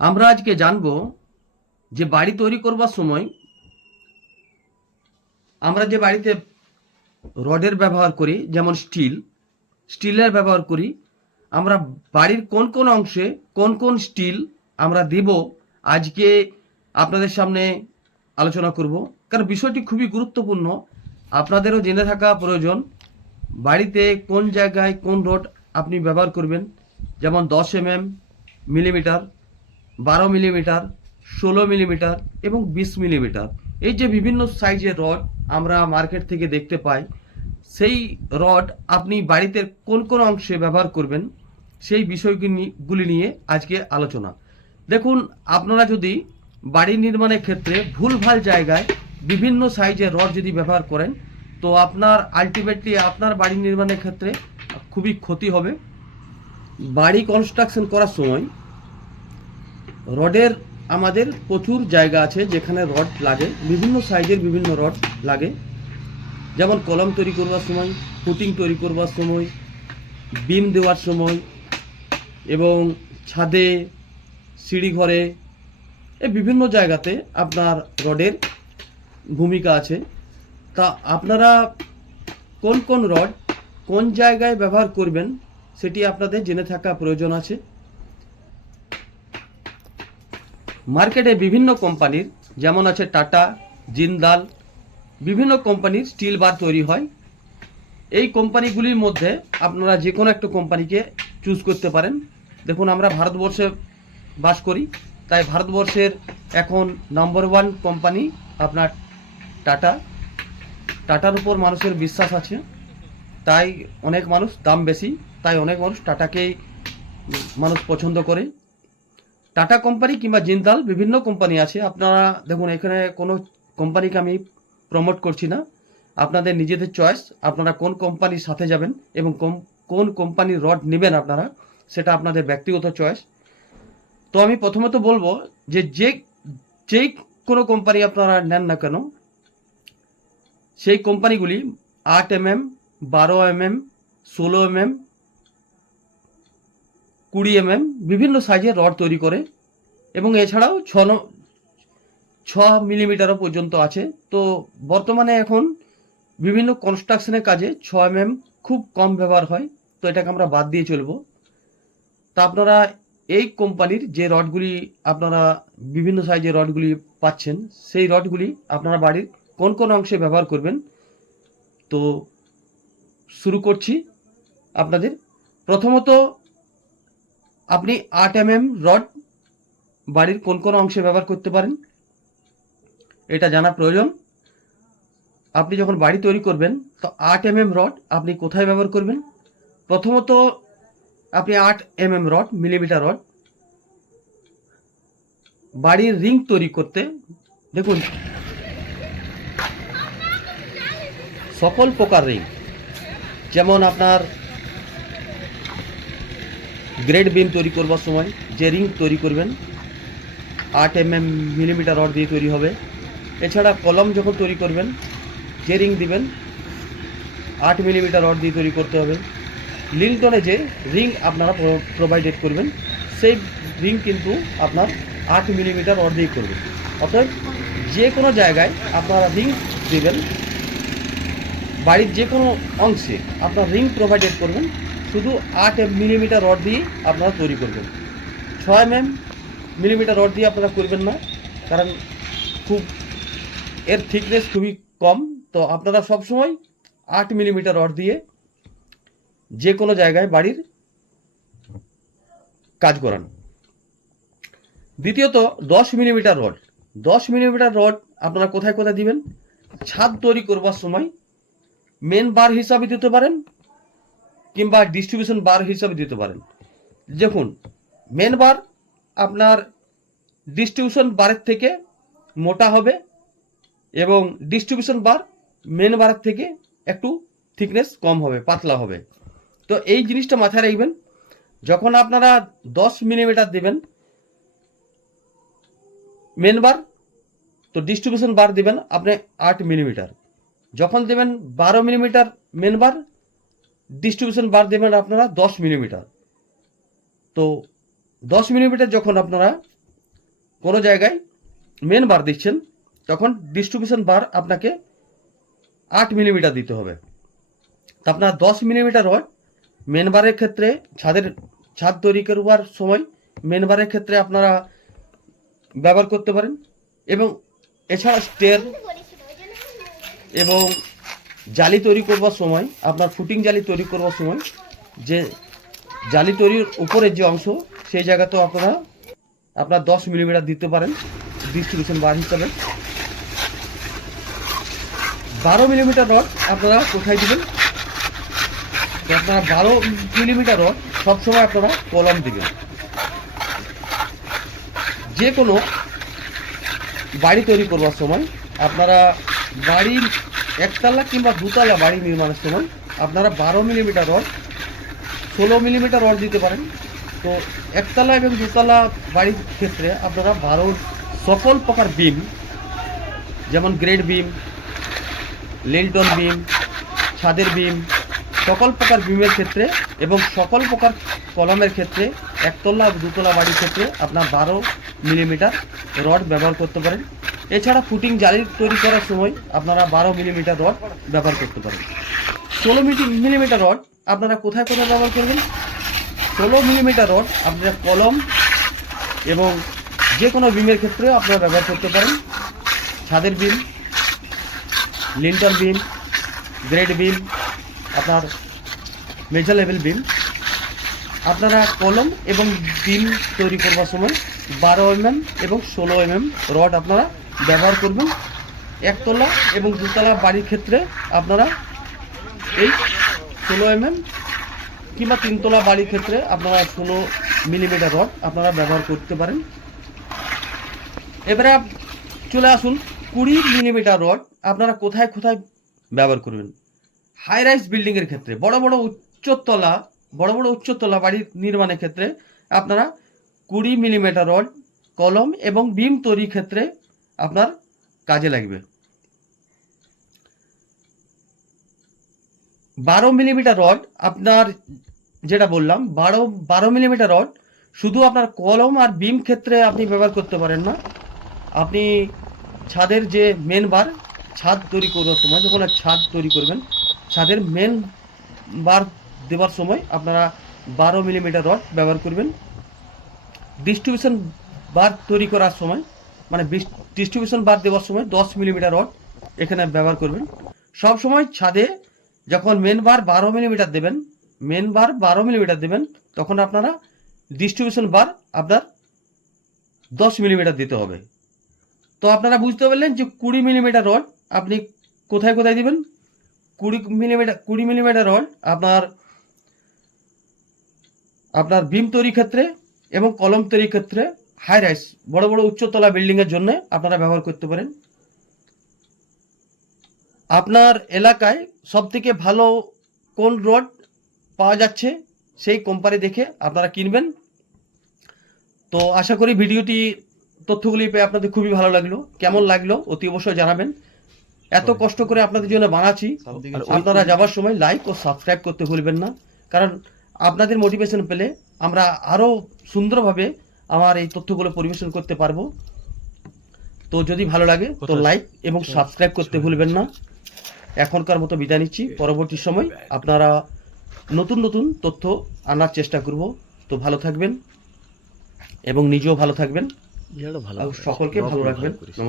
আমরা আজকে জানব যে বাড়ি তৈরি করবার সময় আমরা যে বাড়িতে রডের ব্যবহার করি, যেমন স্টিলের ব্যবহার করি, আমরা বাড়ির কোন কোন অংশে কোন কোন স্টিল আমরা দেব আজকে আপনাদের সামনে আলোচনা করব। কারণ বিষয়টি খুবই গুরুত্বপূর্ণ, আপনাদেরও জেনে থাকা প্রয়োজন। বাড়িতে কোন জায়গায় কোন রড আপনি ব্যবহার করবেন, যেমন 10 মিলিমিটার, 12 মিলিমিটার, 16 মিলিমিটার এবং 20 মিলিমিটার। এই যে বিভিন্ন সাইজের রড আমরা মার্কেট থেকে দেখতে পাই, সেই রড আপনি বাড়িতে কোন কোন অংশে ব্যবহার করবেন সেই বিষয়গুলি নিয়ে আজকে আলোচনা। দেখুন, আপনারা যদি বাড়ি নির্মাণের ক্ষেত্রে ভুলভাল জায়গায় বিভিন্ন সাইজের রড যদি ব্যবহার করেন, তো আপনার আলটিমেটলি আপনার বাড়ি নির্মাণের ক্ষেত্রে খুবই ক্ষতি হবে। বাড়ি কনস্ট্রাকশন করার সময় রডের আমাদের প্রচুর জায়গা আছে যেখানে রড লাগে, বিভিন্ন সাইজের বিভিন্ন রড লাগে। যেমন কলম তৈরি করবার সময়, ফুটিং তৈরি করবার সময়, বিম দেওয়ার সময় এবং ছাদে, সিঁড়ি ঘরে, এই বিভিন্ন জায়গাতে আপনার রডের ভূমিকা আছে। তা আপনারা কোন কোন রড কোন জায়গায় ব্যবহার করবেন সেটি আপনাদের জেনে থাকা প্রয়োজন আছে। মার্কেটে বিভিন্ন কোম্পানির, যেমন আছে টাটা, জিন্দাল, বিভিন্ন কোম্পানির স্টিল বার তৈরি হয়। এই কোম্পানিগুলির মধ্যে আপনারা যে কোনো একটা কোম্পানিকে চুজ করতে পারেন। দেখুন, আমরা ভারতবর্ষে বাস করি, তাই ভারতবর্ষের এখন নাম্বার 1 কোম্পানি আপনার টাটা। টাটার উপর মানুষের বিশ্বাস আছে, তাই অনেক মানুষ, দাম বেশি তাই অনেক মানুষ টাটাকেই মানুষ পছন্দ করে। টাটা কোম্পানি কিংবা জিন্দাল বিভিন্ন কোম্পানি আছে। আপনারা দেখুন, এখানে কোনো কোম্পানিকে আমি প্রমোট করছি না, আপনাদের নিজেদের চয়েস, আপনারা কোন কোম্পানির সাথে যাবেন এবং কোন কোম্পানির রড নেবেন আপনারা, সেটা আপনাদের ব্যক্তিগত চয়েস। তো আমি প্রথমত বলবো যে যেই কোনো কোম্পানি আপনারা নেন না কেন, সেই কোম্পানিগুলি 8 12 16 20 বিভিন্ন সাইজের রড তৈরি করে এবং এছাড়াও 6 মিলিমিটারও পর্যন্ত আছে। তো বর্তমানে এখন বিভিন্ন কনস্ট্রাকশনের কাজে 6 খুব কম ব্যবহার হয়, তো এটাকে আমরা বাদ দিয়ে চলবো। তা আপনারা এই কোম্পানির যে রডগুলি আপনারা বিভিন্ন সাইজের রডগুলি পাচ্ছেন, সেই রডগুলি আপনারা বাড়ির কোন কোন অংশে ব্যবহার করবেন। তো শুরু করছি আপনাদের। প্রথমত, আপনি 8 রড বাড়ির কোন কোন অংশে ব্যবহার করতে পারেন এটা জানা প্রয়োজন। আপনি যখন বাড়ি তৈরি করবেন, তো 8 রড আপনি কোথায় ব্যবহার করবেন? প্রথমত, আপনি 8 রড, মিলিমিটার রড বাড়ির রিং তৈরি করতে, দেখুন সকল প্রকার রিং, যেমন আপনার গ্রেড বিম তৈরি করবার সময় যে রিং তৈরি করবেন 8 মিলিমিটার রড দিয়ে তৈরি হবে। এছাড়া কলম যখন তৈরি করবেন, যে রিং দিবেন 8 মিলিমিটার রড দিয়ে তৈরি করতে হবে। লিন্টনে যে রিং আপনারা প্রোভাইডেড করবেন, সেই রিং কিন্তু আপনার 8 মিলিমিটার রড দিয়ে করবেন। অতএব যে কোনো জায়গায় আপনারা রিং দেবেন, বাড়ির যে কোনো অংশে আপনার রিং প্রোভাইডেড করবেন, শুধু 8 মিলিমিটার রড দিয়ে আপনারা তৈরি করবেন। 6 মিলিমিটার রড দিয়ে আপনারা করবেন না, কারণ খুব এর থিকনেস খুবই কম। তো আপনারা সবসময় 8 মিলিমিটার রড দিয়ে যে কোনো জায়গায় বাড়ির কাজ করান। দ্বিতীয়ত, 10 মিলিমিটার রড। 10 মিলিমিটার রড আপনারা কোথায় কোথায় দিবেন? ছাদ তৈরি করবার সময় মেন বার হিসাবে দিতে পারেন কিংবা ডিস্ট্রিবিউশন বার হিসাবে দিতে পারেন। দেখুন, মেন বার আপনার ডিস্ট্রিবিউশন বারের থেকে মোটা হবে এবং ডিস্ট্রিবিউশন বার মেন বারের থেকে একটু থিকনেস কম হবে, পাতলা হবে। তো এই জিনিসটা মাথায় রাখবেন। যখন আপনারা 10 মিলিমিটার দেবেন মেন বার, তো ডিস্ট্রিবিউশন বার দিবেন আপনি 8 মিলিমিটার। যখন দেবেন 12 মিলিমিটার মেন বার, ডিস্ট্রিবিউশন বার দেবেন আপনারা 10 মিলিমিটার। তো 10 মিলিমিটার যখন আপনারা কোনো জায়গায় মেন বার দিচ্ছেন, তখন ডিস্ট্রিবিউশন বার আপনাকে 8 মিলিমিটার দিতে হবে। তা আপনার 10 মিলিমিটার রড মেন বারের ক্ষেত্রে ছাদ তৈরি করবার সময় মেন বারের ক্ষেত্রে আপনারা ব্যবহার করতে পারেন। এবং এছাড়া স্টেয়ার এবং জালি তৈরি করবার সময়, আপনার ফুটিং জালি তৈরি করবার সময় যে জালি তৈরির উপরের যে অংশ, সেই জায়গাতেও আপনার 10 মিলিমিটার দিতে পারেন ডিস্ট্রিবিউশন বার হিসাবে। 12 মিলিমিটার রড আপনারা কোথায় দিবেন? তো আপনারা 12 মিলিমিটার রড সবসময় আপনারা কলম দিবেন। যে কোনো বাড়ি তৈরি করবার সময় আপনারা বাড়ির একতলা কিংবা দুতলা বাড়ি নির্মাণের সময় আপনারা 12 মিলিমিটার রড 16 মিলিমিটার রড দিতে পারেন। তো একতলা এবং দুতলা বাড়ির ক্ষেত্রে আপনারা 12 সকল প্রকার বিম, যেমন গ্রেড বিম, লিন্টন বিম, ছাদের বিম, সকল প্রকার বিমের ক্ষেত্রে এবং সকল প্রকার কলমের ক্ষেত্রে একতলা দুতলা বাড়ির ক্ষেত্রে আপনার 12 মিলিমিটার রড ব্যবহার করতে পারেন। এছাড়া ফুটিং জালি তৈরি করার সময় আপনারা 12 মিলিমিটার রড ব্যবহার করতে পারেন। 16 মিলিমিটার রড আপনারা কোথায় কোথায় ব্যবহার করবেন? 16 মিলিমিটার রড আপনারা কলম এবং যে কোনো বিমের ক্ষেত্রে আপনারা ব্যবহার করতে পারেন। ছাদের বিম, লিন্টার বিম, গ্রেড বিম, আপনার মেজর লেভেল বিম। আপনারা কলম এবং বিম তৈরি করবার সময় 12 mm এবং 16 mm রড আপনারা ব্যবহার করবেন। একতলা এবং দুতলা বাড়ির ক্ষেত্রে আপনারা এই 16 mm কিংবা তিনতলা বাড়ির ক্ষেত্রে আপনারা 16 মিলিমিটার রড আপনারা ব্যবহার করতে পারেন। এবারে চলে আসুন 20 মিলিমিটার রড আপনারা কোথায় কোথায় ব্যবহার করবেন? হাই রাইজ বিল্ডিংয়ের ক্ষেত্রে, বড় বড় উচ্চতলা বাড়ির নির্মাণের ক্ষেত্রে আপনারা 20 মিলিমিটার রড কলম এবং বিম তৈরির ক্ষেত্রে আপনার কাজে লাগবে। 12 মিলিমিটার রড আপনার, যেটা বললাম 12 মিলিমিটার রড শুধু আপনার কলম আর বিম ক্ষেত্রে আপনি ব্যবহার করতে পারেন না। আপনি ছাদের যে মেন বার, ছাদ তৈরি করার সময় যখন ছাদ তৈরি করবেন, ছাদের মেন বার দেওয়ার সময় আপনারা 12 মিলিমিটার রড ব্যবহার করবেন। ডিস্ট্রিবিউশন বার তৈরি করার সময়, মানে ডিস্ট্রিবিউশন বার দেওয়ার সময় 10 মিলিমিটার রড এখানে ব্যবহার করবেন। সব সময় ছাদে যখন মেন বার 12 মিলিমিটার দেবেন, তখন আপনারা ডিস্ট্রিবিউশন বার আপনার 10 মিলিমিটার দিতে হবে। তো আপনারা বুঝতে পারলেন যে 20 মিলিমিটার রড আপনি কোথায় কোথায় দিবেন। 20 মিলিমিটার রড আপনার বিম তৈরির ক্ষেত্রে এবং কলম তৈরির ক্ষেত্রে, হাই রাইস বড় বড় উচ্চতলা বিল্ডিংয়ের জন্য আপনারা ব্যবহার করতে পারেন। আপনার এলাকায় সবথেকে ভালো কোন রড পাওয়া যাচ্ছে সেই কোম্পানি দেখে আপনারা কিনবেন। তো আশা করি ভিডিওটি তথ্যগুলি পেয়ে আপনাদের খুবই ভালো লাগলো। কেমন লাগলো অতি অবশ্যই জানাবেন। এত কষ্ট করে আপনাদের জন্য বানাচ্ছি, আপনারা যাবার সময় লাইক ও সাবস্ক্রাইব করতে ভুলবেন না, কারণ আপনাদের মোটিভেশন পেলে আমরা আরও সুন্দরভাবে আমার এই তথ্যগুলো পরিবেশন করতে পারবো। তো যদি ভালো লাগে তো লাইক এবং সাবস্ক্রাইব করতে ভুলবেন না। এখনকার মতো বিদায় নিচ্ছি। পরবর্তী সময় আপনারা নতুন নতুন তথ্য আনার চেষ্টা করব। তো ভালো থাকবেন এবং নিজেও ভালো থাকবেন, সকলকে ভালো রাখবেন। নমস্কার।